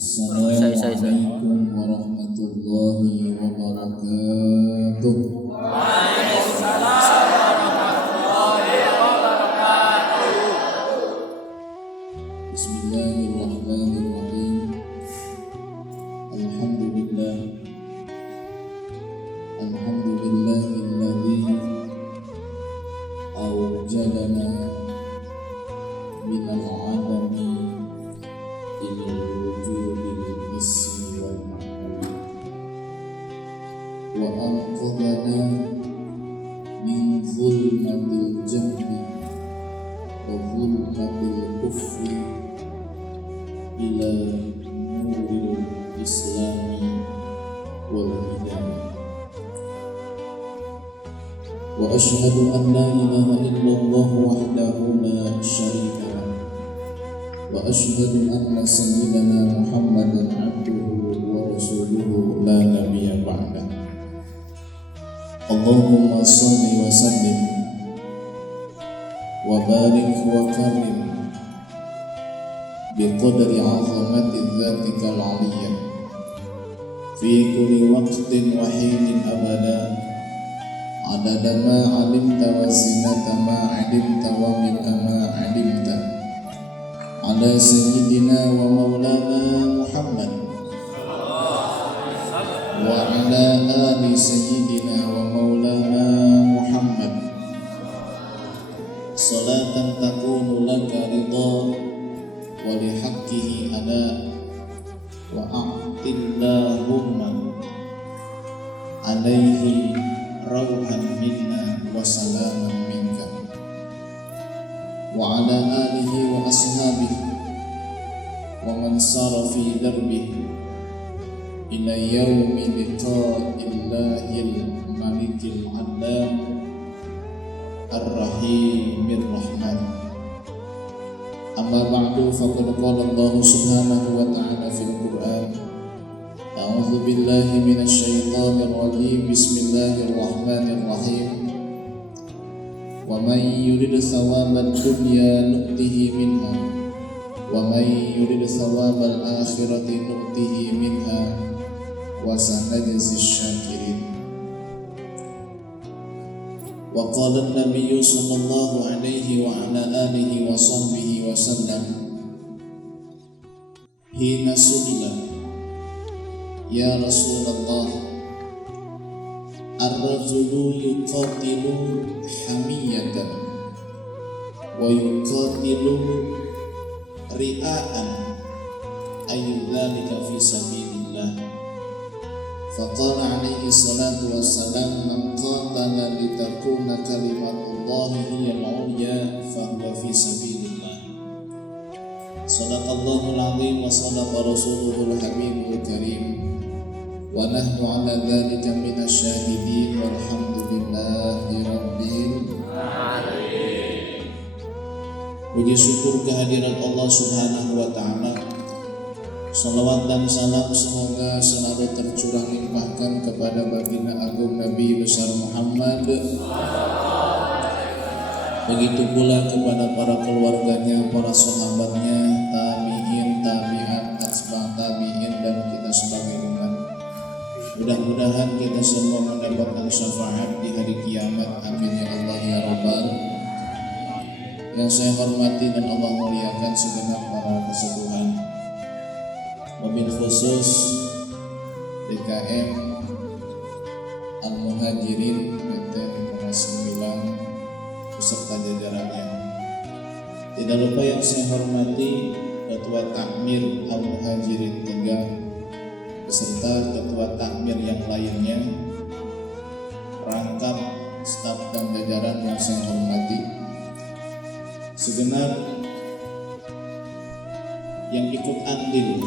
Assalamualaikum warahmatullahi wabarakatuh. Waalaikumsalam warahmatullahi wabarakatuh. Bismillahirrahmanirrahim. Alhamdulillah. Alhamdulillahilladzi awjadana minal adami ilal wujudil hissi wal ma'nawi wa anqadhana min zulmatil jahli wa zulmatil kufri ila nuril islami wal hidayah. Wa ashhadu an la ilaha illallah wahdahu la syarika lah wa ashhadu anna sayyidana Muhammadan abduhu wa rasuluhu la nabiyya ba'dah. Allahumma salli wa sallim wa barik wa karim biqadri 'azamati dzatikal 'aliyyah fi kulli waqtin wa hinin abada adada ma 'alimta wa zinata ma 'alimta wa mil'a ma 'alimta ala sayyidina wa maulana Muhammad wa ala ali sayyidina wa maulana Muhammad salatan takunu laka ridha wa lihaqqihi ada wa a'tillahumma alaihi rauhan minna wa salaman minka wa ala alihi wa ashabihi wa man sara fi darbihi ila yaumi liqa'illahil malikil adlam ar-rahimir rahman. Amma ba'du, faqad qala Allah subhanahu wa ta'ala fil Qur'an a'udzu billahi minasy syaithanir rajim. Bismillahirrahmanirrahim. Wa may yurid thawabad dunya nu'tihi minha wa may yurid thawabal akhirati nu'tihi minha wa sanajzi syakirin. Wa qala an-nabiy sallallahu alaihi wa ala alihi wa sahbihi wa sallam hina su'ila ya Rasulullah ar-rajulu yuqatilu hamiyatan wa yuqatilu ria'an ayyudzalika fi sabilillah. Faqala alaihi salatu wassalam man qatala litakuna kalimatullahi hiyal 'ulya fahuwa fi sabilillah. Sadaqallahul 'azim wa sadaqa rasuluhul habibul karim wa nahnu ala dzalika minasy syahidin walhamdulillahi rabbil alamin. Puji syukur kehadiran Allah Subhanahu wa taala. Salawat dan salam semoga selalu tercurah limpahkan kepada baginda agung Nabi besar Muhammad, begitu pula kepada para keluarganya, para sahabatnya, tabi'in, tabi'at, atba' tabi'in, dan kita sebagai umat. Mudah-mudahan kita semua mendapatkan syafaat di hari kiamat. Amin ya Allah ya Rabbal. Yang saya hormati dan Allah muliakan segenap para kesepuhan, wabil khusus DKM Al-Muhajirin PT 9 beserta jajarannya. Tidak lupa yang saya hormati Ketua Takmir Al-Muhajirin Tegal beserta Ketua Takmir yang lainnya, rangkap staf dan jajaran yang saya hormati, segenap yang ikut andil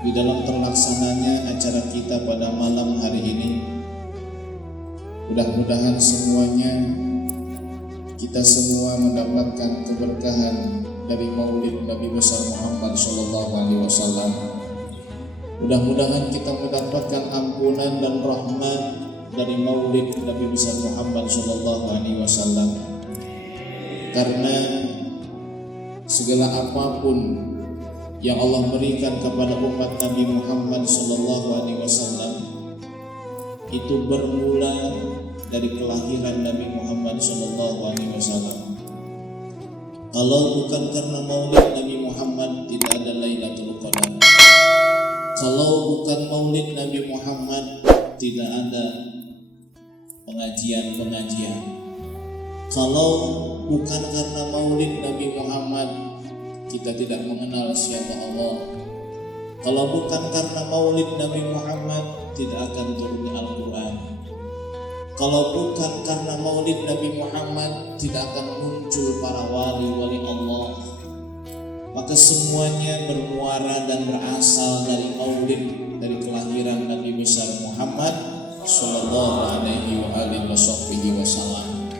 di dalam terlaksananya acara kita pada malam hari ini. Mudah-mudahan semuanya, kita semua mendapatkan keberkahan dari Maulid Nabi besar Muhammad sallallahu alaihi wasallam. Mudah-mudahan kita mendapatkan ampunan dan rahmat dari Maulid Nabi besar Muhammad sallallahu alaihi wasallam. Karena segala apapun yang Allah berikan kepada umat Nabi Muhammad SAW itu bermula dari kelahiran Nabi Muhammad SAW. Kalau bukan karena maulid Nabi Muhammad, tidak ada Lailatul Qadar. Kalau bukan maulid Nabi Muhammad, tidak ada pengajian-pengajian. Kalau bukan karena maulid Nabi Muhammad, kita tidak mengenal siapa Allah. Kalau bukan karena maulid Nabi Muhammad, tidak akan turun Al-Quran. Kalau bukan karena maulid Nabi Muhammad, tidak akan muncul para wali-wali Allah. Maka semuanya bermuara dan berasal dari maulid, dari kelahiran Nabi besar Muhammad sallallahu alaihi wasallam.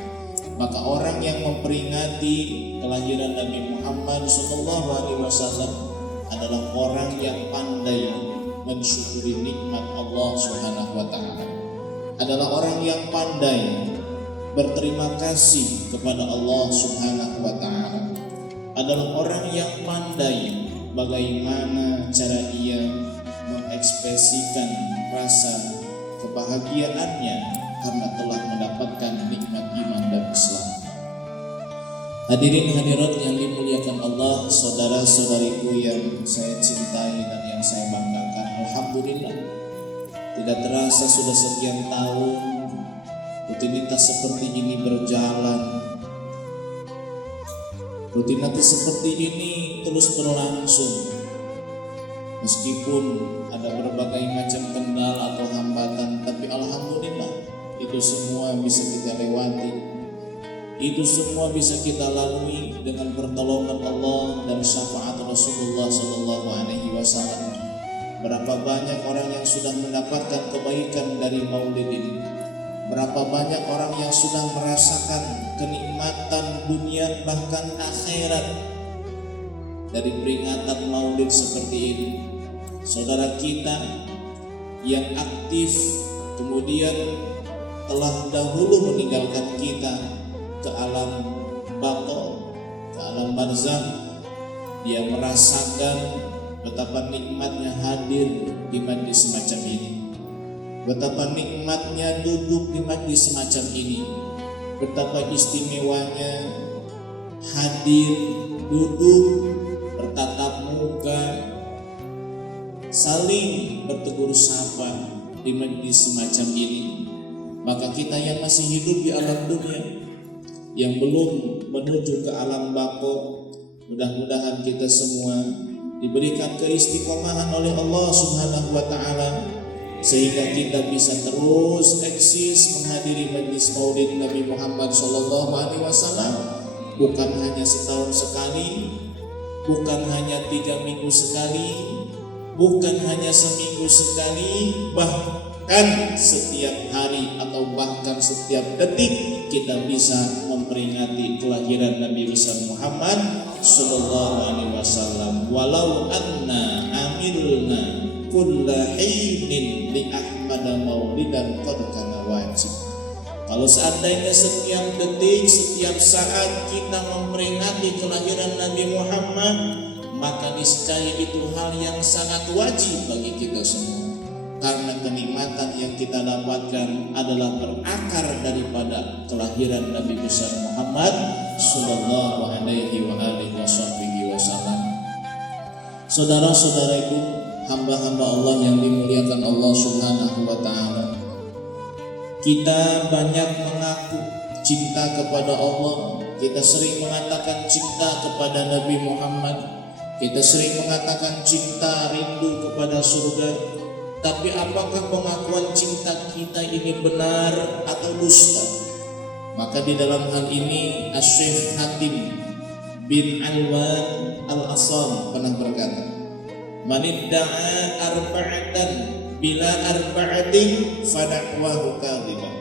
Maka orang yang memperingati kelahiran Nabi Muhammad sallallahu alaihi wasallam adalah orang yang pandai mensyukuri nikmat Allah Subhanahu wa taala. Adalah orang yang pandai berterima kasih kepada Allah Subhanahu wa taala. Adalah orang yang pandai bagaimana cara ia mengekspresikan rasa kebahagiaannya karena telah mendapatkan nikmat iman dan Islam. Hadirin hadirat yang dimuliakan Allah, saudara-saudariku yang saya cintai dan yang saya banggakan, alhamdulillah, tidak terasa sudah sekian tahun rutinitas seperti ini berjalan. Rutinitas seperti ini terus berlangsung, meskipun ada berbagai macam kendala atau hambatan, tapi alhamdulillah itu semua bisa kita lewati, itu semua bisa kita lalui dengan pertolongan Allah dan syafaat Rasulullah SAW. Berapa banyak orang yang sudah mendapatkan kebaikan dari maulid ini? Berapa banyak orang yang sudah merasakan kenikmatan dunia bahkan akhirat dari peringatan maulid seperti ini? Saudara kita yang aktif kemudian telah dahulu meninggalkan kita ke alam baqo, ke alam barzakh. Dia merasakan betapa nikmatnya hadir di majlis semacam ini, betapa nikmatnya duduk di majlis semacam ini, betapa istimewanya hadir, duduk, bertatap muka, saling bertegur sapa di majlis semacam ini. Maka kita yang masih hidup di alam dunia, yang belum menuju ke alam baqo, mudah-mudahan kita semua diberikan keistiqomahan oleh Allah Subhanahu wa taala sehingga kita bisa terus eksis menghadiri majlis maulid Nabi Muhammad sallallahu alaihi wasallam, bukan hanya setahun sekali, bukan hanya 3 minggu sekali, bukan hanya seminggu sekali, bahkan setiap hari atau bahkan setiap detik kita bisa memperingati kelahiran Nabi besar Muhammad sallallahu alaihi wasallam. Walau anna amilna kulla hinin li Ahmad maulidan qad kana wajib. Kalau seandainya setiap detik, setiap saat kita memperingati kelahiran Nabi Muhammad, maka niscaya itu hal yang sangat wajib bagi kita semua. Karena kenikmatan yang kita dapatkan adalah berakar daripada kelahiran Nabi besar Muhammad sallallahu alaihi wasallam. Saudara-saudaraku, hamba-hamba Allah yang dimuliakan Allah Subhanahu wa taala, kita banyak mengaku cinta kepada Allah. Kita sering mengatakan cinta kepada Nabi Muhammad. Kita sering mengatakan cinta, rindu kepada surga. Tapi apakah pengakuan cinta kita ini benar atau dusta? Maka di dalam hal ini Asy-Syaikh Hatim bin Alwan Al-Asam pernah berkata, "Man idda'a arba'atan bila arba'atin fada'wahu kadhiban."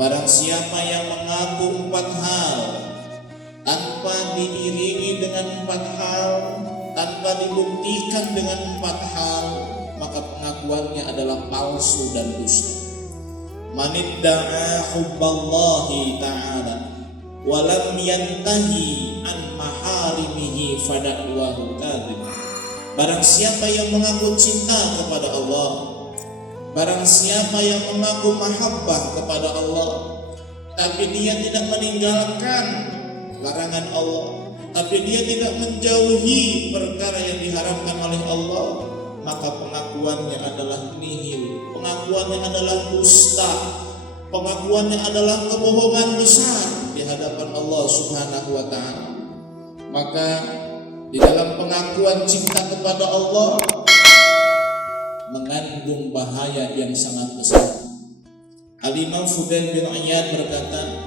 Barang siapa yang mengaku 4 hal tanpa diiringi dengan 4 hal, tanpa dibuktikan dengan 4 hal, maka pengakuannya adalah palsu dan dusta. Manidda'a hubballahi ta'ala wa lam yantahi an maharimihi fada'wahu kadhib. Barang siapa yang mengaku cinta kepada Allah, barang siapa yang mengaku mahabbah kepada Allah, tapi dia tidak meninggalkan larangan Allah, tapi dia tidak menjauhi perkara yang diharamkan oleh Allah, maka pengakuannya adalah nihil, pengakuannya adalah dusta, pengakuannya adalah kebohongan besar di hadapan Allah Subhanahu wa ta'ala. Maka di dalam pengakuan cinta kepada Allah mengandung bahaya yang sangat besar. Al-Imam Fudail bin Iyad berkata,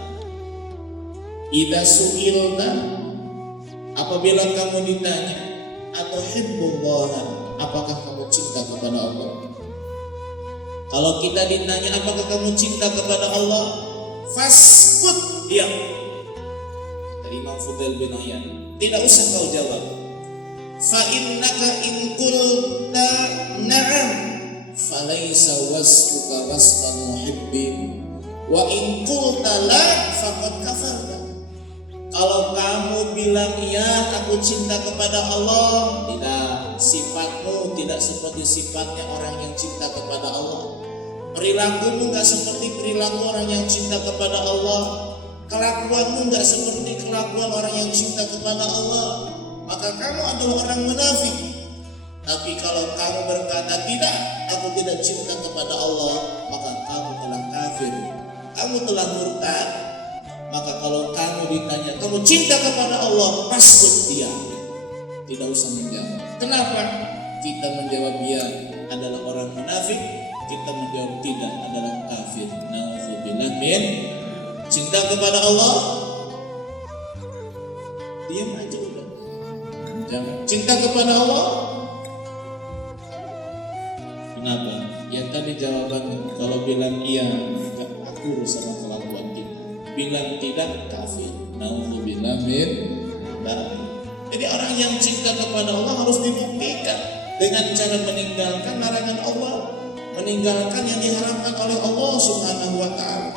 "Idza su'ilta," apabila kamu ditanya, "Atuhibbullah," apakah kamu cinta kepada Allah? Kalau kita ditanya apakah kamu cinta kepada Allah, faskut, diam. Dari Imam Fudail bin Iyad, tidak usah kau jawab. Fa innaka in qulta na'am falaysa wasfuka wasfal muhibbin wa in qulta la faqad kafarta. Kalau kamu bilang iya aku cinta kepada Allah, tidak, sifatmu tidak seperti sifatnya orang yang cinta kepada Allah. Perilakumu enggak seperti perilaku orang yang cinta kepada Allah. Kelakuanmu enggak seperti kelakuan orang yang cinta kepada Allah. Maka kamu adalah orang munafik. Tapi kalau kamu berkata tidak, aku tidak cinta kepada Allah, maka kamu telah kafir, kamu telah murtad. Maka kalau kamu ditanya kamu cinta kepada Allah, pasut dia, tidak usah menjawab. Kenapa? Kita menjawab ya adalah orang munafik, kita menjawab tidak adalah kafir. Nauzubillah min. Cinta kepada Allah, diam aja udah. Jangan. Cinta kepada Allah, kenapa? Ya tadi jawabannya. Kalau bilang iya, aku sama kelakuan kita. Bilang tidak, kafir. Nauzubillah min. Jadi orang yang cinta kepada Allah harus dibuktikan dengan cara meninggalkan larangan Allah, meninggalkan yang diharamkan oleh Allah Subhanahu wa ta'ala.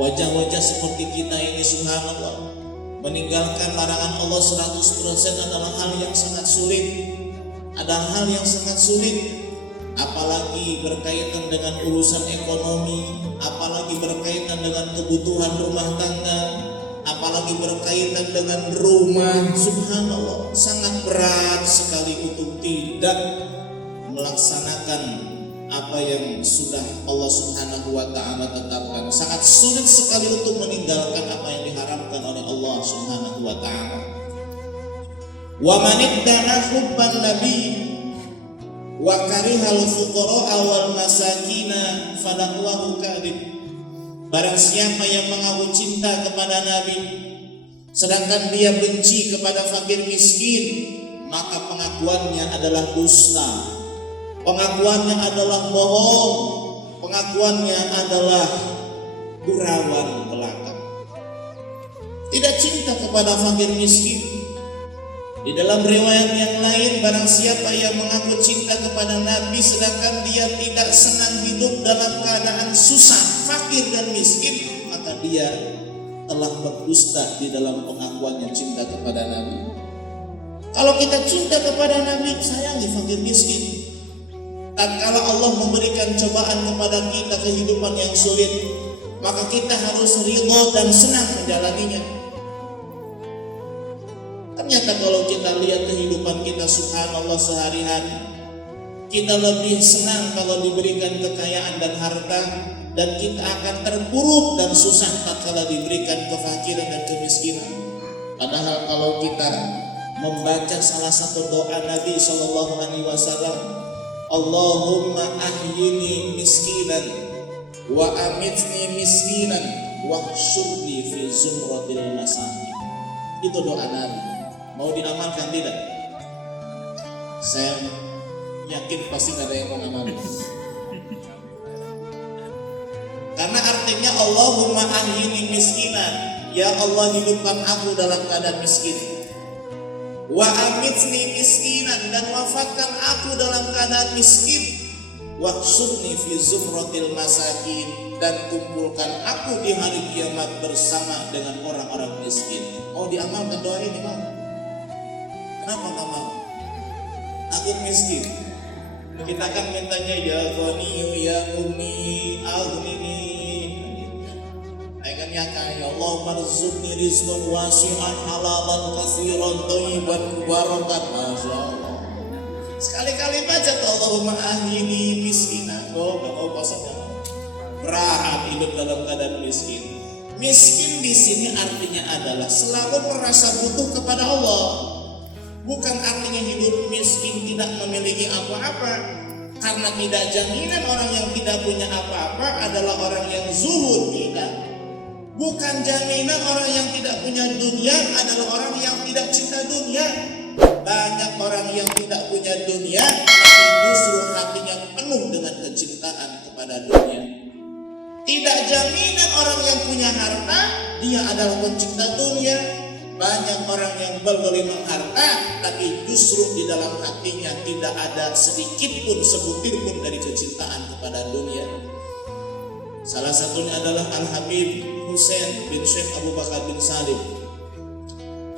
Wajah-wajah seperti kita ini, subhanallah, meninggalkan larangan Allah 100% adalah hal yang sangat sulit. Ada hal yang sangat sulit, apalagi berkaitan dengan urusan ekonomi, apalagi berkaitan dengan kebutuhan rumah tangga, apalagi berkaitan dengan rumah. Subhanallah, sangat berat sekali untuk tidak melaksanakan apa yang sudah Allah Subhanahu wa ta'ala tetapkan. Sangat sulit sekali untuk meninggalkan apa yang diharamkan oleh Allah Subhanahu wa ta'ala. Wa man idda'a hubban nabi wa karihal fuqara wal masakina falahu kadhib. Barang siapa yang mengaku cinta kepada Nabi sedangkan dia benci kepada fakir miskin, maka pengakuannya adalah dusta, pengakuannya adalah bohong, pengakuannya adalah gurauan belaka. Tidak cinta kepada fakir miskin. Di dalam riwayat yang lain, barang siapa yang mengaku cinta kepada Nabi sedangkan dia tidak senang hidup dalam keadaan susah, fakir dan miskin, maka dia telah berdusta di dalam pengakuannya cinta kepada Nabi. Kalau kita cinta kepada Nabi, sayangi fakir miskin. Tatkala Allah memberikan cobaan kepada kita kehidupan yang sulit, maka kita harus ridho dan senang menjalaninya. Ternyata kalau kita lihat kehidupan kita, subhanallah, sehari-hari kita lebih senang kalau diberikan kekayaan dan harta, dan kita akan terpuruk dan susah tatkala diberikan kefakiran dan kemiskinan. Padahal kalau kita membaca salah satu doa Nabi SAW, Allahumma ahyini miskinan wa amitni miskinan wahsyurni fi zumratil masakin. Itu doa Nabi. Mau diamalkan tidak? Saya yakin pasti tidak ada yang mau ngamalin. Karena artinya Allahumma ahyini miskinan, ya Allah hidupkan aku dalam keadaan miskin. Wa amitni miskinan, dan wafatkan aku dalam keadaan miskin. Wahsyurni fi zumratil masakin, dan kumpulkan aku di hari kiamat bersama dengan orang-orang miskin. Mau diamalkan doa ini, mau? Kenapa nggak mau? takut miskin. Kita akan mintanya ya Ghaniyu ya Mugni aghnini. Akan ya Allah marzuqni rizqan wasi'an halalan katsiran thayyiban mubarakan. Masyaallah. Sekali-kali baca Allahumma ahlini miskinan. Kau saja. Berat hidup dalam keadaan miskin. Miskin di sini artinya adalah selalu merasa butuh kepada Allah. Bukan artinya hidup miskin tidak memiliki apa-apa. Karena tidak jaminan orang yang tidak punya apa-apa adalah orang yang zuhud, tidak. Bukan jaminan orang yang tidak punya dunia adalah orang yang tidak cinta dunia. Banyak orang yang tidak punya dunia tapi justru hatinya penuh dengan kecintaan kepada dunia. Tidak jaminan orang yang punya harta dia adalah pencinta dunia. Banyak orang yang bergelimang harta tapi justru di dalam hatinya tidak ada sedikit pun sebutir pun dari kecintaan kepada dunia. Salah satunya adalah Al-Habib Husain bin Syekh Abu Bakar bin Salim.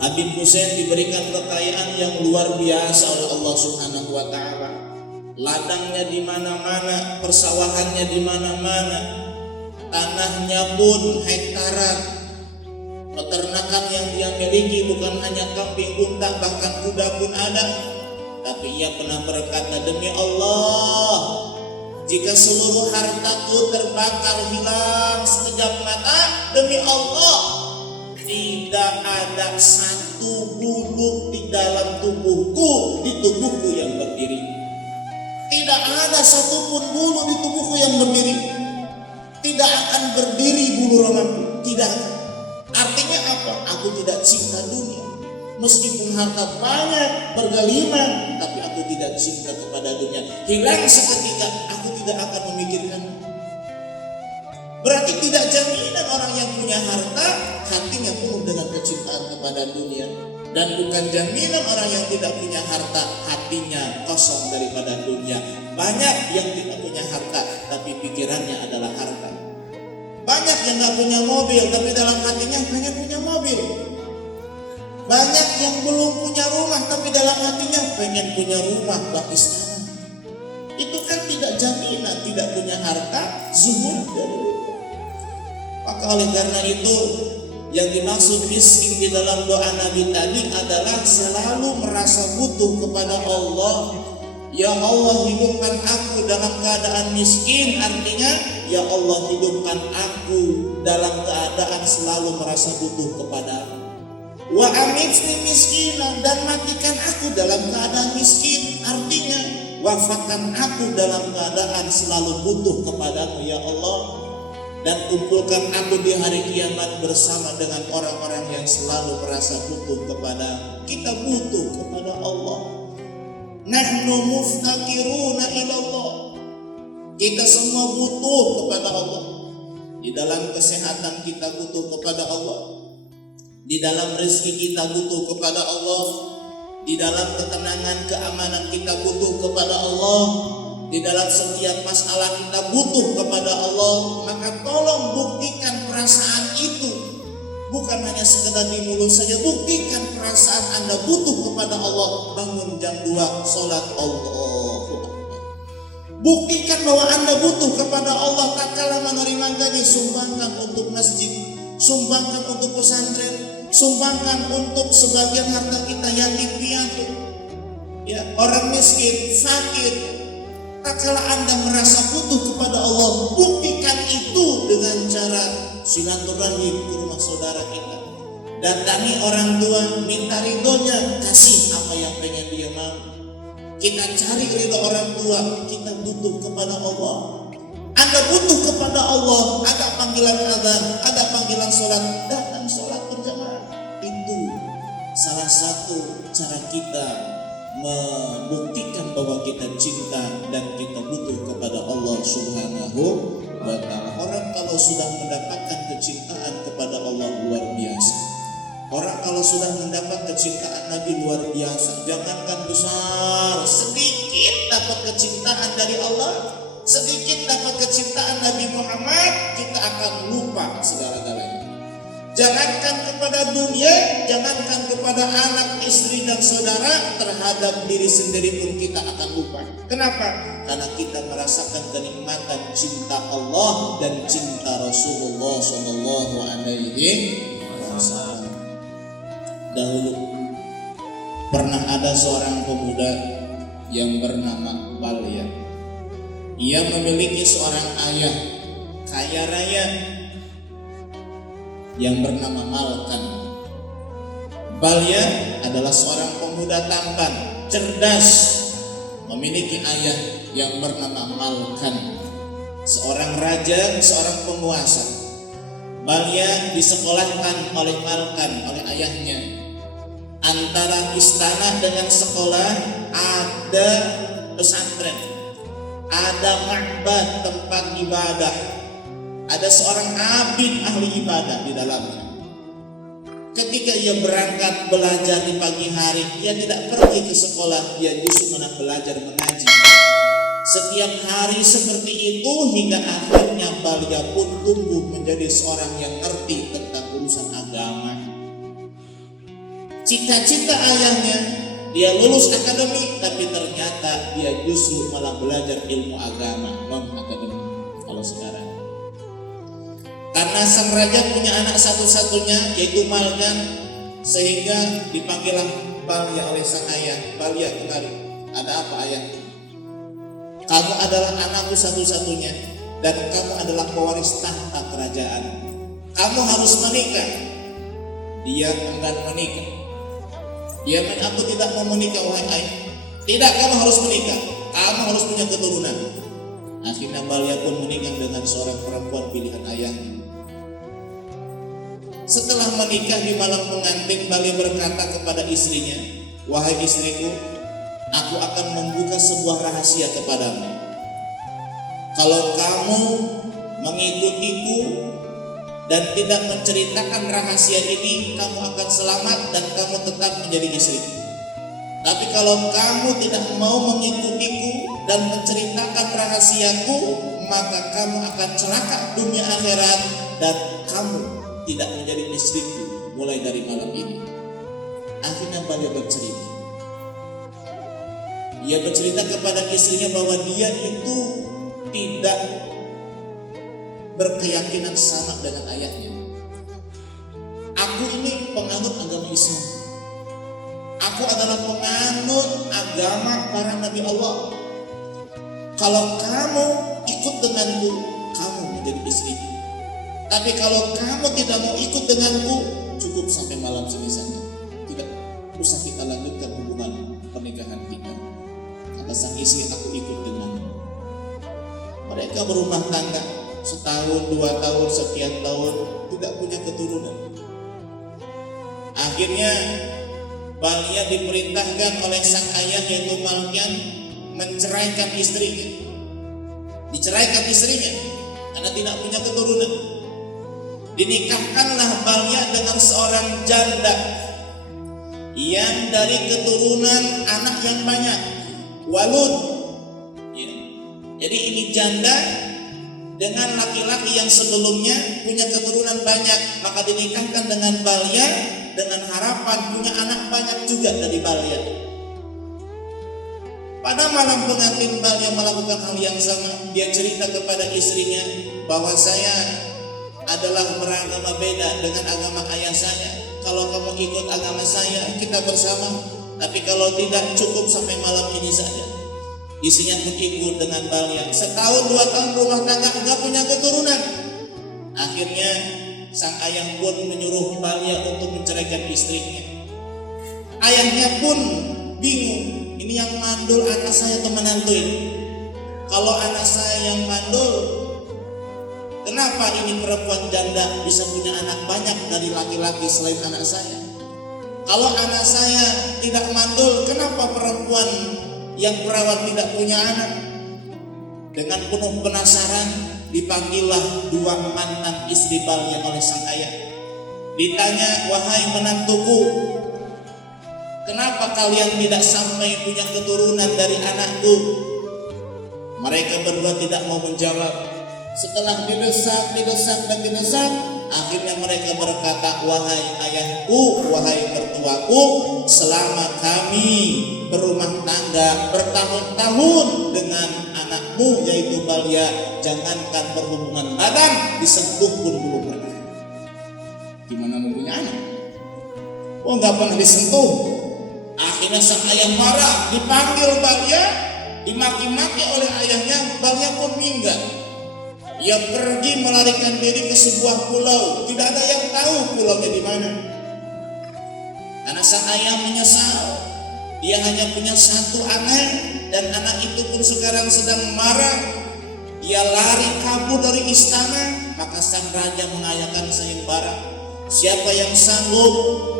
Habib Husain diberikan kekayaan yang luar biasa oleh Allah Subhanahu wa taala. Ladangnya di mana-mana, persawahannya di mana-mana. Tanahnya pun hektaran. Peternakan yang dia miliki bukan hanya kambing, unta, bahkan kuda pun ada. Tapi ia pernah berkata, demi Allah, jika seluruh hartaku terbakar hilang sekejap mata, demi Allah, tidak ada satu bulu di dalam tubuhku, di tubuhku yang berdiri. Tidak ada satupun bulu di tubuhku yang berdiri. Tidak akan berdiri bulu romaku, tidak. Artinya apa? Aku tidak cinta dunia. Meskipun harta banyak bergelimang, tapi aku tidak cinta kepada dunia. Hilang seketika, aku tidak akan memikirkan. Berarti tidak jaminan orang yang punya harta hatinya penuh dengan kecintaan kepada dunia. Dan bukan jaminan orang yang tidak punya harta hatinya kosong daripada dunia. Banyak yang tidak punya harta tapi pikirannya adalah harta. Banyak yang gak punya mobil tapi dalam hatinya pengen punya mobil. Banyak yang belum punya rumah tapi dalam hatinya pengen punya rumah bak istana. Itu kan tidak jaminan tidak punya harta zuhud dari itu. Maka oleh karena itu yang dimaksud miskin di dalam doa Nabi tadi adalah selalu merasa butuh kepada Allah. Ya Allah hidupkan aku dalam keadaan miskin, artinya ya Allah hidupkan aku dalam keadaan selalu merasa butuh kepadamu. Wa amitni miskinan, dan matikan aku dalam keadaan miskin, artinya wafatkan aku dalam keadaan selalu butuh kepadamu ya Allah. Dan kumpulkan aku di hari kiamat bersama dengan orang-orang yang selalu merasa butuh kepada kita, butuh kepada Allah. Nahnu muftakiruna ilallah. Kita semua butuh kepada Allah. Di dalam kesehatan kita butuh kepada Allah. Di dalam rezeki kita butuh kepada Allah. Di dalam ketenangan, keamanan kita butuh kepada Allah. Di dalam setiap masalah kita butuh kepada Allah. Maka tolong buktikan perasaan itu. Bukan hanya sekedar di mulut saja, buktikan perasaan Anda butuh kepada Allah. Bangun jam 2, sholat Allahu Akbar. Buktikan bahwa Anda butuh kepada Allah. Tak kalah menerima gaji, sumbangkan untuk masjid, sumbangkan untuk pesantren, sumbangkan untuk sebagian harta kita yatim piatu. Ya, orang miskin, sakit. Tak kalah Anda merasa butuh kepada Allah, buktikan itu dengan cara silaturahim ke rumah saudara kita. Datangi orang tua, minta ridhonya, kasih apa yang pengen dia mau. Kita cari ridho orang tua, kita butuh kepada Allah. Anda butuh kepada Allah, ada panggilan azan, ada panggilan sholat, datang sholat berjamaah. Itu salah satu cara kita membuktikan bahwa kita cinta dan kita butuh kepada Allah Subhanahu wa ta'ala. Orang kalau sudah mendapatkan kecintaan kepada Allah luar biasa. Orang kalau sudah mendapat kecintaan Nabi luar biasa. Jangankan besar, sedikit dapat kecintaan dari Allah, sedikit dapat kecintaan Nabi Muhammad, kita akan lupa segala-galanya. Jangankan kepada dunia, jangankan kepada anak, istri dan saudara, terhadap diri sendiri pun kita akan lupa. Kenapa? Karena kita merasakan kenikmatan cinta Allah dan cinta Rasulullah Shallallahu Alaihi Wasallam. Dahulu pernah ada seorang pemuda yang bernama Balya. Ia memiliki seorang ayah kaya raya yang bernama Malkan. Balya adalah seorang pemuda tampan, cerdas, memiliki ayah yang bernama Malkan, seorang raja, seorang penguasa. Balya disekolahkan oleh Malkan, oleh ayahnya. Antara istana dengan sekolah ada pesantren, ada ma'bad, tempat ibadah. Ada seorang abid ahli ibadah di dalamnya. Ketika ia berangkat belajar di pagi hari, ia tidak pergi ke sekolah, dia justru malah belajar mengaji. Setiap hari seperti itu hingga akhirnya Balya pun tumbuh menjadi seorang yang ngerti tentang urusan agama. Cita-cita ayahnya dia lulus akademik, tapi ternyata dia justru malah belajar ilmu agama non akademik kalau sekarang. Karena sang raja punya anak satu-satunya yaitu Malkan, sehingga dipanggillah Balya oleh sang ayah. Balya, kemari. Ada apa ayah? Kamu adalah anakku satu-satunya dan kamu adalah pewaris tahta kerajaan. Kamu harus menikah. Dia enggan menikah. Dia aku tidak mau menikah wahai ayah. Tidak, kamu harus menikah. Kamu harus punya keturunan. Akhirnya Balya pun menikah dengan seorang perempuan pilihan ayahnya. Setelah menikah di malam pengantin, Balya berkata kepada istrinya, wahai istriku, aku akan membuka sebuah rahasia kepadamu. Kalau kamu mengikutiku dan tidak menceritakan rahasia ini, kamu akan selamat dan kamu tetap menjadi istriku. Tapi kalau kamu tidak mau mengikutiku dan menceritakan rahasiaku, maka kamu akan celaka dunia akhirat dan kamu tidak menjadi istriku mulai dari malam ini. Akhirnya Balya bercerita. Ia bercerita kepada istrinya bahwa dia itu tidak berkeyakinan sama dengan ayahnya. Aku ini penganut agama Islam. Aku adalah penganut agama para nabi Allah. Kalau kamu ikut denganku, kamu menjadi istriku. Tapi kalau kamu tidak mau ikut denganku, cukup sampai malam sini saja. Tidak usah kita lanjutkan hubungan pernikahan kita. Kata sang istri, aku ikut denganmu. Mereka berumah tangga setahun, 2 tahun, sekian tahun, tidak punya keturunan. Akhirnya Balya diperintahkan oleh sang ayah yaitu Malkan menceraikan istrinya. Diceraikan istrinya karena tidak punya keturunan. Dinikahkanlah Balya dengan seorang janda yang dari keturunan anak yang banyak, walud. Ya. Jadi ini janda dengan laki-laki yang sebelumnya punya keturunan banyak, maka dinikahkan dengan Balya dengan harapan punya anak banyak juga dari Balya. Pada malam pengantin Balya melakukan hal yang sama. Dia cerita kepada istrinya bahwa saya adalah beragama beda dengan agama ayah saya. Kalau kamu ikut agama saya, kita bersama. Tapi kalau tidak, cukup sampai malam ini saja. Istrinya pun ikut dengan Balya. Setahun 2 tahun rumah tangga enggak punya keturunan. Akhirnya sang ayah pun menyuruh Balya untuk menceraikan istrinya. Ayahnya pun bingung. Ini yang mandul anak saya atau menantu ini? Kalau anak saya yang mandul, kenapa ini perempuan janda bisa punya anak banyak dari laki-laki selain anak saya? Kalau anak saya tidak mandul, kenapa perempuan yang perawan tidak punya anak? Dengan penuh penasaran, dipanggillah 2 mantan istri Balya oleh sang ayah. Ditanya, wahai menantuku, kenapa kalian tidak sampai punya keturunan dari anakku? Mereka berdua tidak mau menjawab. Setelah didesak, Akhirnya mereka berkata, wahai ayahku, wahai mertuaku, selama kami berumah tangga bertahun-tahun dengan anakmu yaitu Balya, jangankan berhubungan badan, disentuh pun belum pernah. Gimana mau punya anak? Oh, nggak pernah disentuh. Akhirnya sang ayah marah, dipanggil Balya, dimaki-maki oleh ayahnya. Balya pun minggat. Ia pergi melarikan diri ke sebuah pulau. Tidak ada yang tahu pulaunya di mana. Karena sang ayah menyesal. Dia hanya punya satu anak, dan anak itu pun sekarang sedang marah. Ia lari kabur dari istana. Maka sang raja mengayakan sayembara. Siapa yang sanggup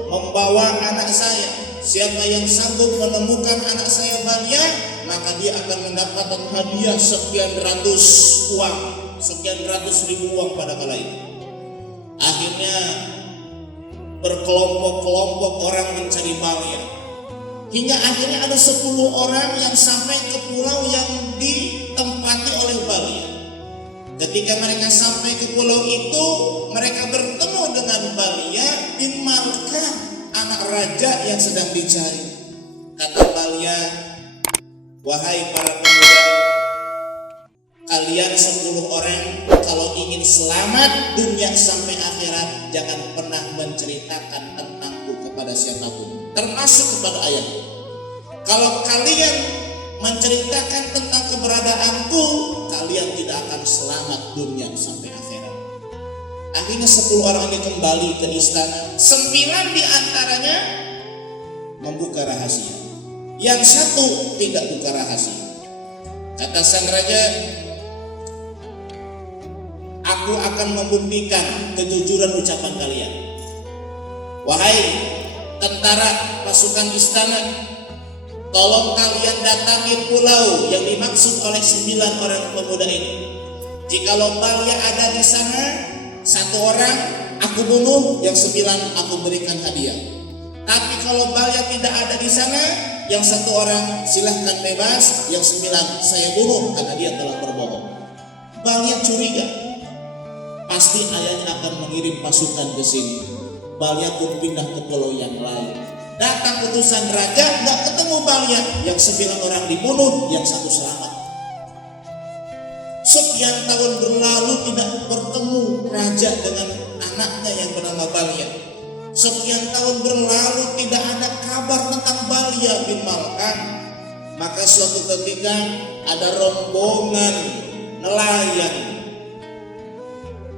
membawa anak saya, siapa yang sanggup menemukan anak saya Balya, maka dia akan mendapatkan hadiah sekian ratus ribu uang pada kala itu. Akhirnya berkelompok-kelompok orang mencari Balya, hingga akhirnya ada 10 orang yang sampai ke pulau yang ditempati oleh Balya. Ketika mereka sampai ke pulau itu, mereka bertemu dengan Balya bin Malkan, anak raja yang sedang dicari. Kata Balya, wahai para pemuda, kalian 10 orang kalau ingin selamat dunia sampai akhirat, jangan pernah menceritakan tentangku kepada siapapun, termasuk kepada ayahku. Kalau kalian menceritakan tentang keberadaanku, kalian tidak akan selamat dunia sampai akhirat. Akhirnya 10 orang ini kembali ke istana. 9 diantaranya membuka rahasia, yang 1 tidak buka rahasia. Kata sang raja, aku akan membuktikan kejujuran ucapan kalian. Wahai tentara pasukan istana, tolong kalian datangi pulau yang dimaksud oleh 9 orang pemuda ini. Jikalau Balya ada di sana, 1 orang aku bunuh, yang 9 aku berikan hadiah. Tapi kalau Balya tidak ada di sana, yang 1 orang silahkan bebas, yang 9 saya bunuh karena dia telah berbohong. Balya curiga, pasti ayahnya akan mengirim pasukan ke sini. Balya pun pindah ke pulau yang lain. Datang utusan raja, nggak ketemu Balya, yang 9 orang dibunuh, yang 1 selamat. Sekian tahun berlalu tidak bertemu raja dengan anaknya yang bernama Balya. Sekian tahun berlalu tidak ada kabar tentang Balya bin Malkan. Maka suatu ketika ada rombongan nelayan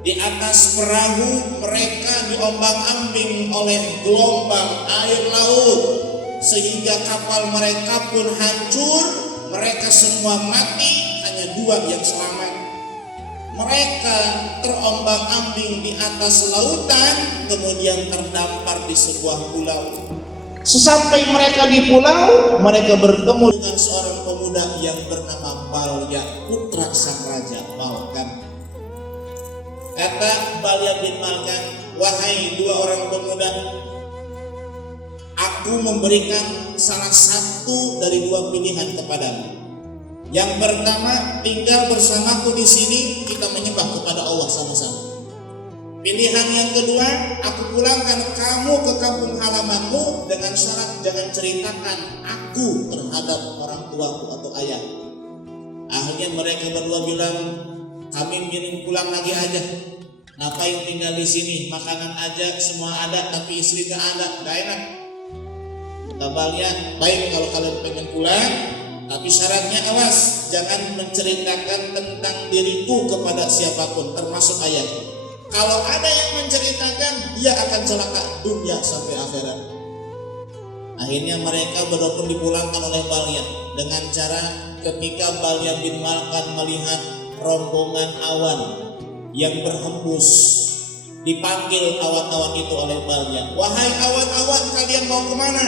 di atas perahu, mereka diombang-ambing oleh gelombang air laut sehingga kapal mereka pun hancur. Mereka semua mati, hanya 2 yang selamat. Mereka terombang-ambing di atas lautan, kemudian terdampar di sebuah pulau. Sesampai mereka di pulau, mereka bertemu dengan seorang pemuda yang bernama Balya, putra sang raja Malkan. Kata Balya bin Malkan, wahai 2 orang pemuda, aku memberikan salah satu dari 2 pilihan kepadamu. Yang pertama, tinggal bersamaku di sini, kita menyembah kepada Allah sama-sama. Pilihan yang kedua, aku pulangkan kamu ke kampung halamanmu dengan syarat jangan ceritakan aku terhadap orang tuaku atau ayah. Akhirnya mereka berdua bilang, kami ingin pulang lagi aja. Ngapain tinggal di sini? Makanan aja semua ada, tapi istri gak ada, gak enak. Kata Balya, baik kalau kalian pengen pulang, tapi syaratnya awas, jangan menceritakan tentang diriku kepada siapapun, termasuk ayahku. Kalau ada yang menceritakan, dia akan celaka dunia sampai akhirat. Akhirnya mereka berdua pun dipulangkan oleh Balya dengan cara ketika Balya bin Malkan melihat rombongan awan yang berhembus, dipanggil awan-awan itu oleh Balya. Wahai awan-awan, kalian mau kemana?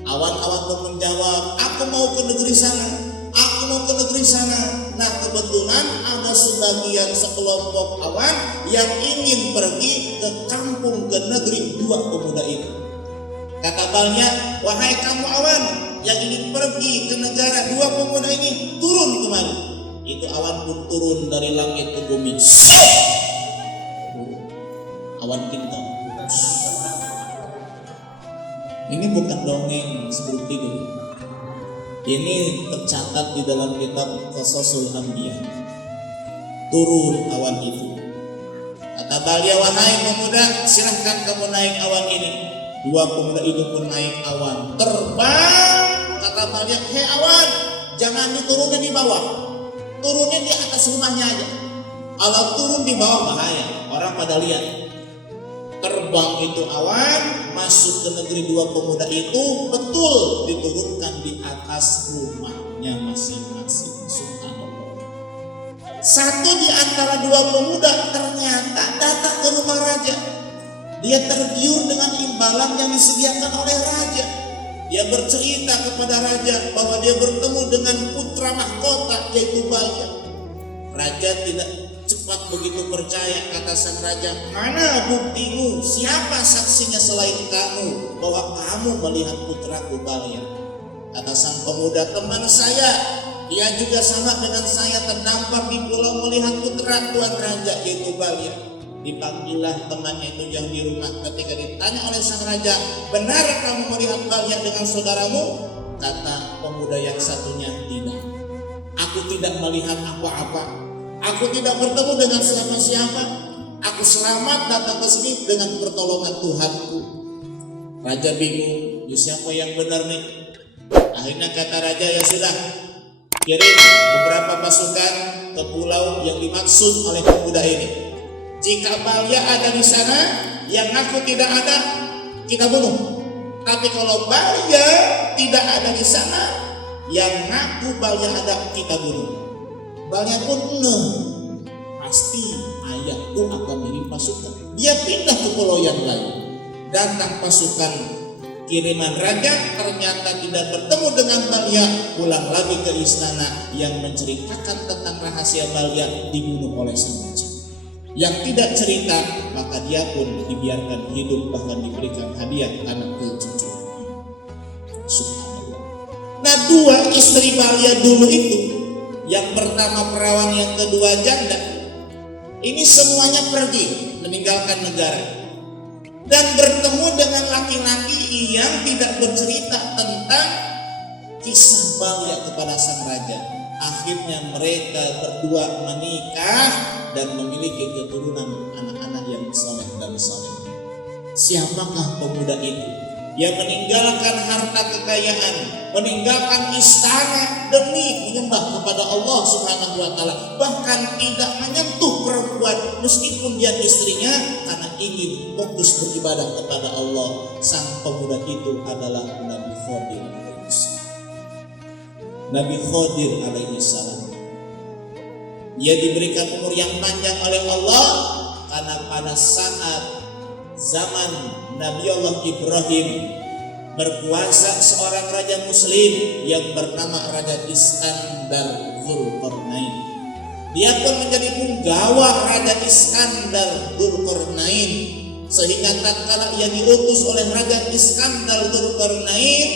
Awan-awan pun menjawab, aku mau ke negeri sana, aku mau ke negeri sana. Nah kebetulan ada sekelompok awan yang ingin pergi ke kampung, ke negeri 2 pemuda itu. Kata Balya, wahai kamu awan yang ingin pergi ke negara 2 pemuda ini, turun kemari. Itu awan pun turun dari langit ke bumi. awan kinton. Ini bukan dongeng sebelum tidur. Ini tercatat di dalam kitab Qasasul Anbiya. Turun awan itu. Kata beliau, wahai pemuda, silahkan kamu naik awan ini. Dua pemuda itu pun naik awan, terbang. Kata beliau, hei awan, jangan diturunin di bawah, turunnya di atas rumahnya aja. Kalau turun di bawah bahaya, orang pada lihat. Terbang itu awan, masuk ke negeri dua pemuda itu, betul diturunkan di atas rumahnya masing-masing. Subhanallah. Satu di antara dua pemuda ternyata datang ke rumah raja. Dia tergiur dengan imbalan yang disediakan oleh raja. Dia bercerita kepada raja bahwa dia bertemu dengan putra mahkota, yaitu Balya. Raja tidak cepat begitu percaya. Kata sang raja, mana buktimu? Siapa saksinya selain kamu bahwa kamu melihat putraku Balya? Kata sang pemuda, teman saya, dia juga sama dengan saya terdampar di pulau melihat putra tuan raja, yaitu Balya. Dipanggillah temannya itu yang di rumah. Ketika ditanya oleh sang raja, benar kamu melihat Balya dengan saudaramu? Kata pemuda yang satunya, tidak. Aku tidak melihat apa-apa. Aku tidak bertemu dengan siapa-siapa. Aku selamat datang ke sini dengan pertolongan Tuhanku. Raja bingung, siapa yang benar nih? Akhirnya kata raja, ya sudah, kirim beberapa pasukan ke pulau yang dimaksud oleh pemuda ini. Jika Balya ada di sana, yang aku tidak ada, kita bunuh. Tapi kalau Balya tidak ada di sana, yang ngaku Balya ada, kita bunuh. Balya pun pasti ayahku akan mengirim pasukan. Dia pindah ke pulau yang lain. Datang pasukan kiriman raja, ternyata tidak bertemu dengan Balya. Pulang lagi ke istana, yang menceritakan tentang rahasia Balya dibunuh oleh sang raja. Yang tidak cerita, maka dia pun dibiarkan hidup, bahkan diberikan hadiah anak cucu. Subhanallah. Nah, dua istri Balya dulu itu, yang pertama perawan, yang kedua janda, ini semuanya pergi meninggalkan negara dan bertemu dengan laki-laki yang tidak bercerita tentang kisah Balya kepada sang raja. Akhirnya mereka berdua menikah dan memiliki keturunan anak-anak yang soleh dan soleh. Siapakah pemuda itu yang meninggalkan harta kekayaan, meninggalkan istana demi menyembah kepada Allah Subhanahu wa taala, bahkan tidak menyentuh perempuan meskipun dia istrinya, karena ingin fokus beribadah kepada Allah? Sang pemuda itu adalah Nabi Khidir alaihissalam. Nabi Khidir alaihissalam. Dia diberikan umur yang panjang oleh Allah karena pada saat zaman Nabi Allah Ibrahim berkuasa seorang raja muslim yang bernama Raja Iskandar Dzulqarnain. Dia pun menjadi punggawa Raja Iskandar Dzulqarnain, sehingga tatkala ia diutus oleh Raja Iskandar Dzulqarnain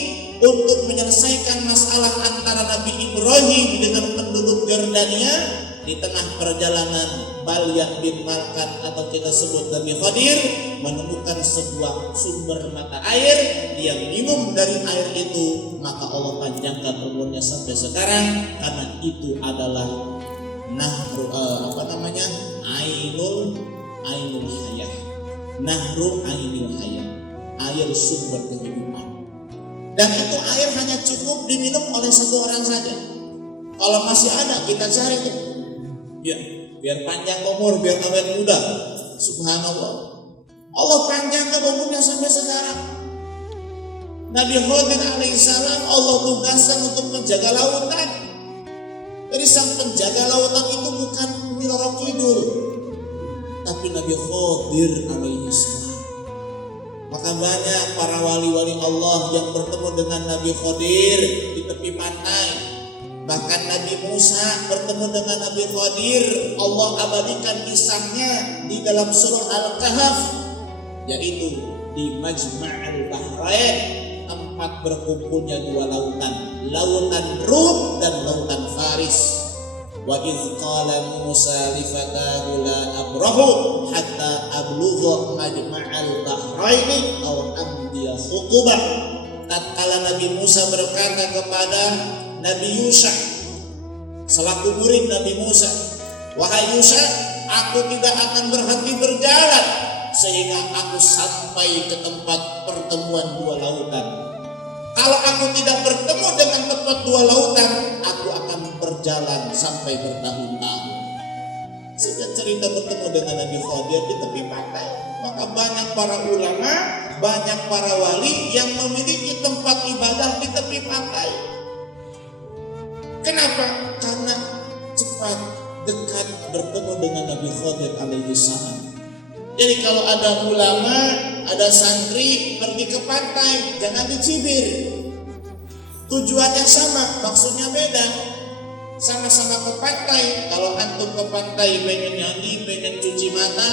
untuk menyelesaikan masalah antara Nabi Ibrahim dengan penduduk Jordania, di tengah perjalanan Balya bin Malkan atau kita sebut Nabi Khidir menemukan sebuah sumber mata air. Dia minum dari air itu, maka Allah panjangkan umurnya sampai sekarang, karena itu adalah Ainul Hayah. Nahru Ainul Hayah, air sumber kehidupan. Dan itu air hanya cukup diminum oleh satu orang saja. Kalau masih ada, kita cari tuh. Ya, biar panjang umur, biar awet muda. Subhanallah. Allah panjangkan umurnya sampai sekarang. Nabi Khidir alaihissalam Allah tugaskan untuk menjaga lautan. Jadi sang penjaga lautan itu bukan Roro Kidul, tapi Nabi Khidir alaihissalam. Maka banyak para wali-wali Allah yang bertemu dengan Nabi Khidir di tepi pantai. Bahkan Nabi Musa bertemu dengan Nabi Khidir, Allah abadikan kisahnya di dalam surah Al-Kahf, yaitu di Majma'ul Bahrain, tempat berkumpulnya dua lautan, lautan Rum dan lautan Faris. Wa idz qala Musa li fatahu la abrahu hatta ablugha majma'al bahraini aw amdiya huqubah. Tatkala Nabi Musa berkata kepada Nabi Yusha selaku murid Nabi Musa, wahai Yusha, aku tidak akan berhenti berjalan sehingga aku sampai ke tempat pertemuan dua lautan. Kalau aku tidak bertemu dengan tempat dua lautan, aku akan berjalan sampai bertahun-tahun. Sehingga cerita bertemu dengan Nabi Khadir di tepi pantai, maka banyak para ulama, banyak para wali yang memiliki tempat ibadah di tepi pantai. Kenapa? Karena cepat, dekat bertemu dengan Nabi Khadir alaihi salam. Jadi kalau ada ulama, ada santri pergi ke pantai, jangan dicibir. Tujuannya sama, maksudnya beda. Sama-sama ke pantai. Kalau antum ke pantai pengen nyanyi, pengen cuci mata.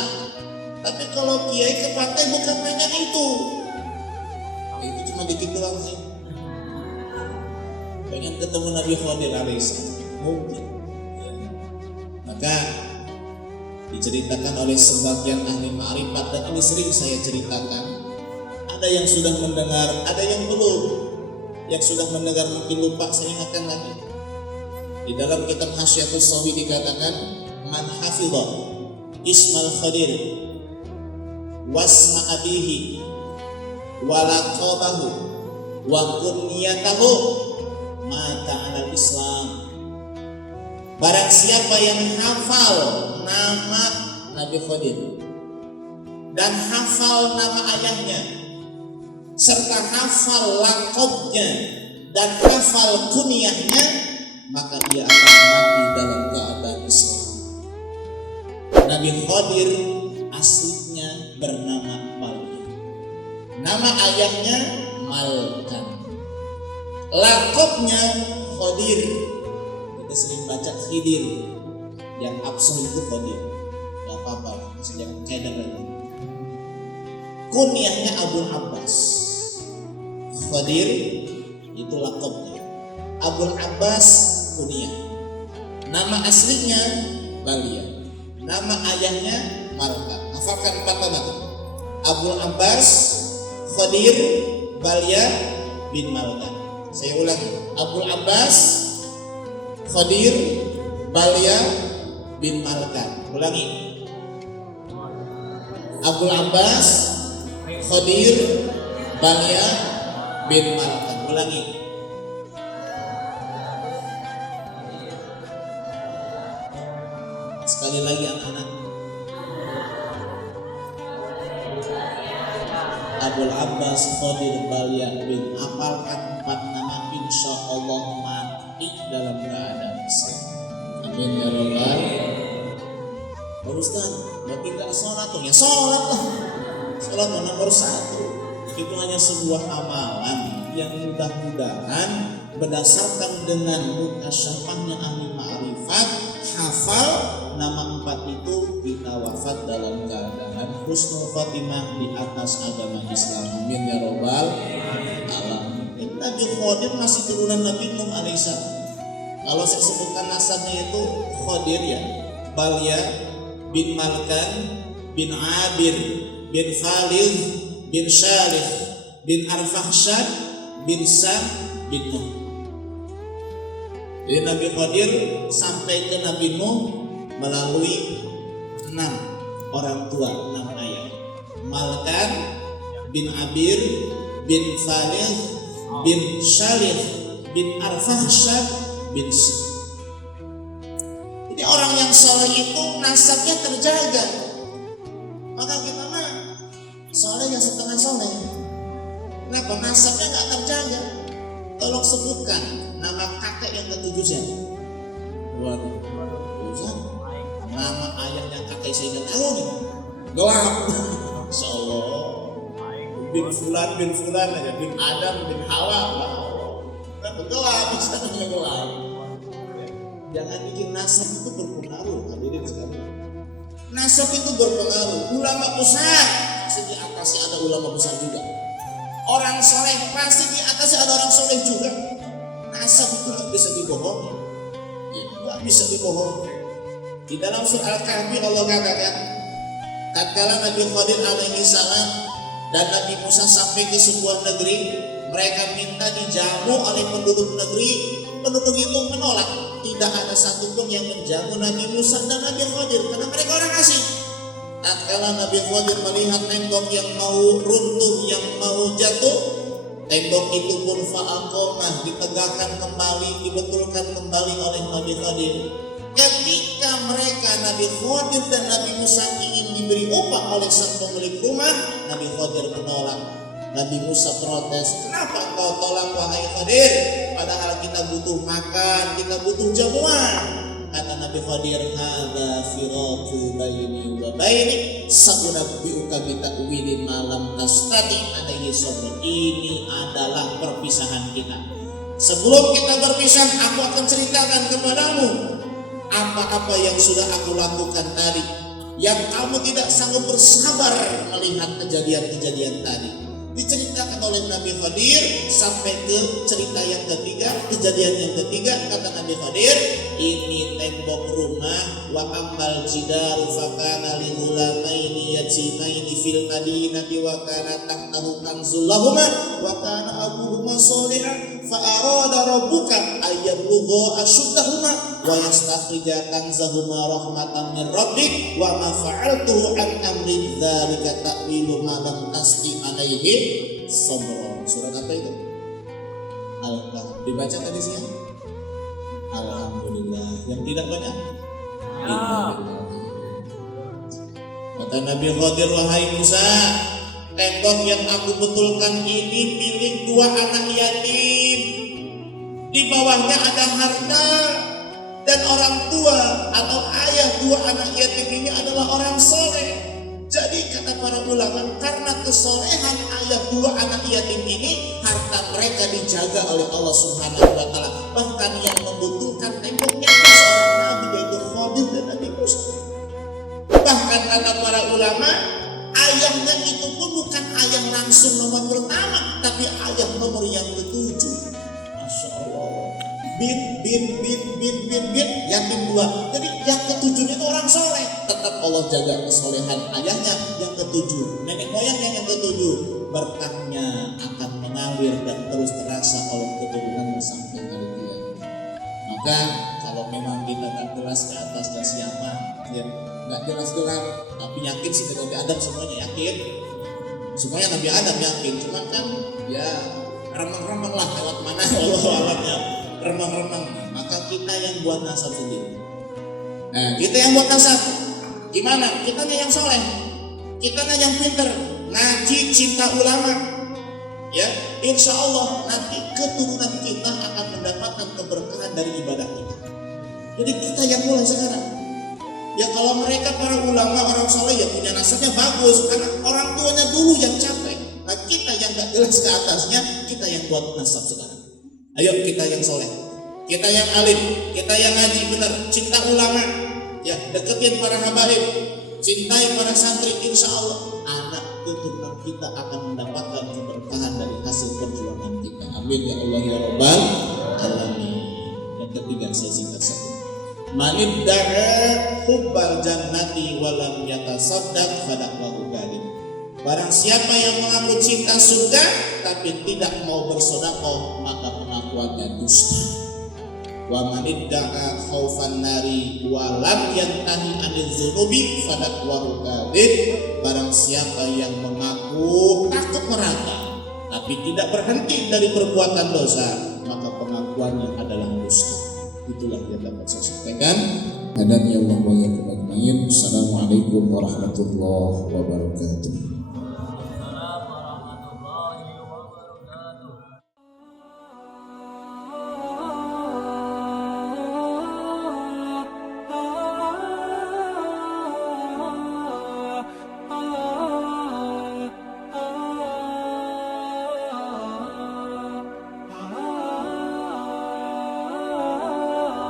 Tapi kalau kiai ke pantai bukan pengen itu. Itu cuma dikit doang sih. Pengen ketemu Nabi Khadir alaihi salam. Mungkin. Ya. Maka diceritakan oleh sebagian ahli ma'rifat, dan ini sering saya ceritakan. Ada yang sudah mendengar, ada yang belum. Yang sudah mendengar mungkin lupa, saya ingatkan lagi. Di dalam kitab Hasyiatus Shawi dikatakan, man hafidha ismal Khadir wasma abihi wa laqabahu wa kunyatahu mata 'alal Islam. Barang siapa yang hafal nama Nabi Khadir dan hafal nama ayahnya serta hafal laqabnya dan hafal kunyahnya, maka dia akan mati dalam keadaan Islam. Nabi Khadir aslinya bernama Balqis. Nama ayahnya Malkan. Laqabnya Khadir. Kita sering baca Khidir. Yang absah itu Khadir. Gak apa-apa, jangan cadang lagi. Kunyahnya Abul Abbas. Khadir itu laqabnya. Abul Abbas kunyah. Nama aslinya Balia. Nama ayahnya Malkan. Hafalkan 4 nama itu. Abul Abbas, Khadir, Balia bin Malkan. Saya ulangi. Abul Abbas, Khadir, Balia bin Malkan. Ulangi. Abul Abbas, Khadir, Balia bin Malkan. Ulangi. Sekali lagi anak-anak. Abul Abbas, Khadir, Balia bin. Hafalkan 4 nama, insya Allah mati dalam keadaan Islam. Amin ya rabbal. Pak Ustaz, berarti tidak sholat tuh? Ya sholat lah. Sholat nomor 1. Itu hanya sebuah amalan yang mudah-mudahan berdasarkan dengan mukasyafahnya ahli ma'rifat, hafal nama 4 itu, kita wafat dalam keadaan husnul khatimah di atas agama Islam. Amin ya rabbal alamin. Nabi Khadir masih turunan Nabi Nuh alaihissalam. Kalau saya sebutkan nasabnya itu Khadir ya, Balia bin Malkan bin Abir bin Khalid bin Syarif bin Arfakhshad bin Sam bin Nuh. Jadi Nabi Khadir sampai ke Nabi Nuh melalui 6 orang tua, 6 ayah. Malkan bin Abir bin Khalid bin Syarif bin Arfakhshad bin Sam. Jadi orang yang soleh itu nasabnya terjaga. Maka kita mah soleh yang setengah soleh. Kenapa? Nasabnya nggak terjaga. Tolong sebutkan nama kakek yang ke-7 siapa? Waduh, nama ayahnya kakek saya nggak tahu nih. Gelap. Insya Allah. Bin Fulan aja, bin Adam, bin Hawa. Kenapa gelap? Misalnya gelap. Jangan bikin nasab itu berpengaruh, hadirin sekalian. Nasab itu berpengaruh. Ulama besar pasti di atasnya ada ulama besar juga. Orang soleh pasti di atasnya ada orang soleh juga. Nasab itu nggak bisa dibohongi. Nggak bisa dibohongi. Di dalam surah Al-Kahfi Allah katakan, tatkala Nabi Khadir alaihi salam dan Nabi Musa sampai ke sebuah negeri, mereka minta dijamu oleh penduduk negeri. Penduduk itu menolak. Tidak ada satupun yang menjamu Nabi Musa dan Nabi Khadir karena mereka orang asing. Tatkala Nabi Khadir melihat tembok yang mau runtuh, yang mau jatuh, tembok itu pun fa'aqamah, ditegakkan kembali, dibetulkan kembali oleh Nabi Khadir. Ketika mereka Nabi Khadir dan Nabi Musa ingin diberi upah oleh sang pemilik rumah, Nabi Khadir menolak. Nabi Musa protes, kenapa kau tolak wahai Khadir? Padahal kita butuh makan, kita butuh jamuan. Kata Nabi Khadir, hadza firaqu baini wa baini sa'unabbi'uka bi ta'wili ma lam tastati alaihi sabr. Ini adalah perpisahan kita. Sebelum kita berpisah, aku akan ceritakan kepadamu apa-apa yang sudah aku lakukan tadi, yang kamu tidak sanggup bersabar melihat kejadian-kejadian tadi. Diceritakan oleh Nabi Khadir sampai ke cerita yang ketiga, kejadian yang ketiga. Kata Nabi Khadir, ini tembok rumah, wa ammal jidaru fakana li ghulamaini yatimaini fil madinati wa kana tahtahu kanzul lahuma wa kana abuhuma shalihan fa arada rabbuka ayyablugha ashuddahuma wa yastakhrija kanzahuma rahmatan min rabbik wa ma fa'altuhu an amri dzalika ta'wilu ma lam tasti alaihi sabra. Surat apa itu? Al-Kahf. Dibaca tadi siang? Alhamdulillah. Yang tidak banyak? Kata Nabi Khadir, wahai Musa, tembok yang aku betulkan ini milik dua anak yatim. Di bawahnya ada harta, dan orang tua atau ayah dua anak yatim ini adalah orang soleh. Jadi kata para ulama, karena kesolehan ayah dua anak yatim ini, harta mereka dijaga oleh Allah Subhanahu wa Ta'ala. Bahkan yang membutuhkan temboknya seorang nabi, yaitu Khadir dan Nabi Musa. Bahkan kata para ulama, ayahnya itu pun bukan ayah langsung nomor pertama, tapi ayah nomor yang ketujuh. Masya Allah. Bin, yatim dua. Jadi yang ketujuh itu orang soleh. Tetap Allah jaga kesolehan ayahnya yang ketujuh. Nenek moyangnya yang ketujuh. Berkahnya akan mengalir dan terus terasa oleh keturunannya sampai hari kiamat. Maka kalau memang kita tak jelas ke atasnya siapa, ya nggak jelas-jelas, tapi yakin sih Nabi Adam semuanya yakin. Semuanya Nabi Adam yakin. Cuman kan ya remang-remang lah lewat mana Allah alamnya. Remang-remang, maka kita yang buat nasab sendiri. Nah, kita yang buat nasab gimana? Kitanya yang soleh, kitanya yang pinter, ngaji, cinta ulama. Ya, insya Allah nanti keturunan kita akan mendapatkan keberkahan dari ibadah kita. Jadi kita yang mulai sekarang. Ya kalau mereka para ulama, orang soleh yang punya nasabnya bagus, karena orang tuanya dulu yang capek. Nah kita yang gak jelas ke atasnya, kita yang buat nasab sekarang. Ayo kita yang soleh, kita yang alim, kita yang ngaji benar, cinta ulama, ya deketin para habaib, cintai para santri. Insya Allah anak keturunan kita akan mendapatkan keberkahan dari hasil perjuangan kita. Amin ya Allah ya Rabbal alamin. Yang ketiga saya singkat saja. Man da'a hubbal jannati walam yatasaddaq fadaqahu kadhib. Barang siapa yang mengaku cinta surga tapi tidak mau bersedekah, maka pengakuannya dusta. Wa man idda'a khaufan nari wa lam yantahi 'anil dzunubi fadaqahu kadhib. Barang siapa yang mengaku takut neraka tapi tidak berhenti dari perbuatan dosa, maka pengakuannya adalah dusta. Itulah yang dapat saya sampaikan. Hadani Allah wa iyyakum ajmain. Assalamualaikum warahmatullahi wabarakatuh.